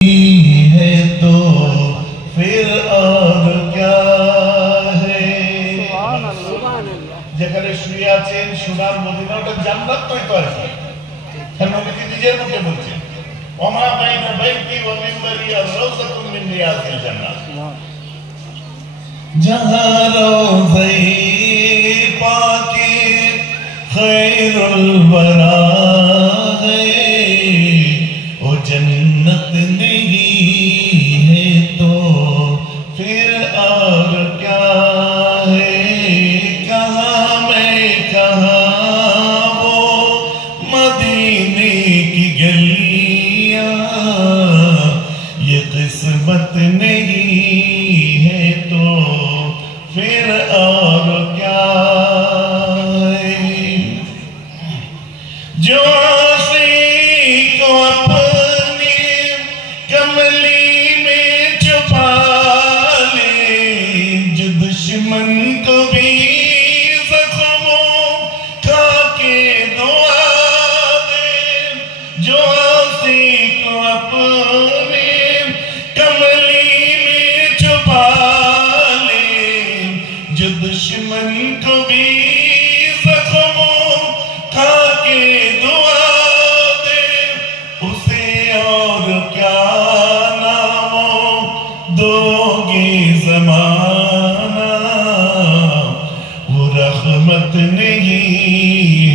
ہے تو پھر اور کیا ہے যেখানে শুয়ে আছেন সোনার মদিনা ওটা জান্নাত নয় তো আর কি কারণ নবীজি নিজের মুখে বলছেন ওমা বাইনা বাইতি ওয়া মিম্বরি রাউযাতুম মিন রিয়াদিল জান্নাত जहाँ रोज़े पाके खैरुल वरा है वो जन्नत नहीं है तो फिर और क्या है कहाँ मैं कहाँ वो मदीने की गलियाँ ये किस्मत नहीं है तो फिर और क्या है जो आसी को अपनी कमली में छुपा ले जो दुश्मन को भी जख्मों खा के दुआ दे जो आसी को अपनी कमली में छुपा जो दुश्मन को भी जख्मों खा के दुआ दे उसे और क्या नामों दोगे ज़माना वो रहमत नहीं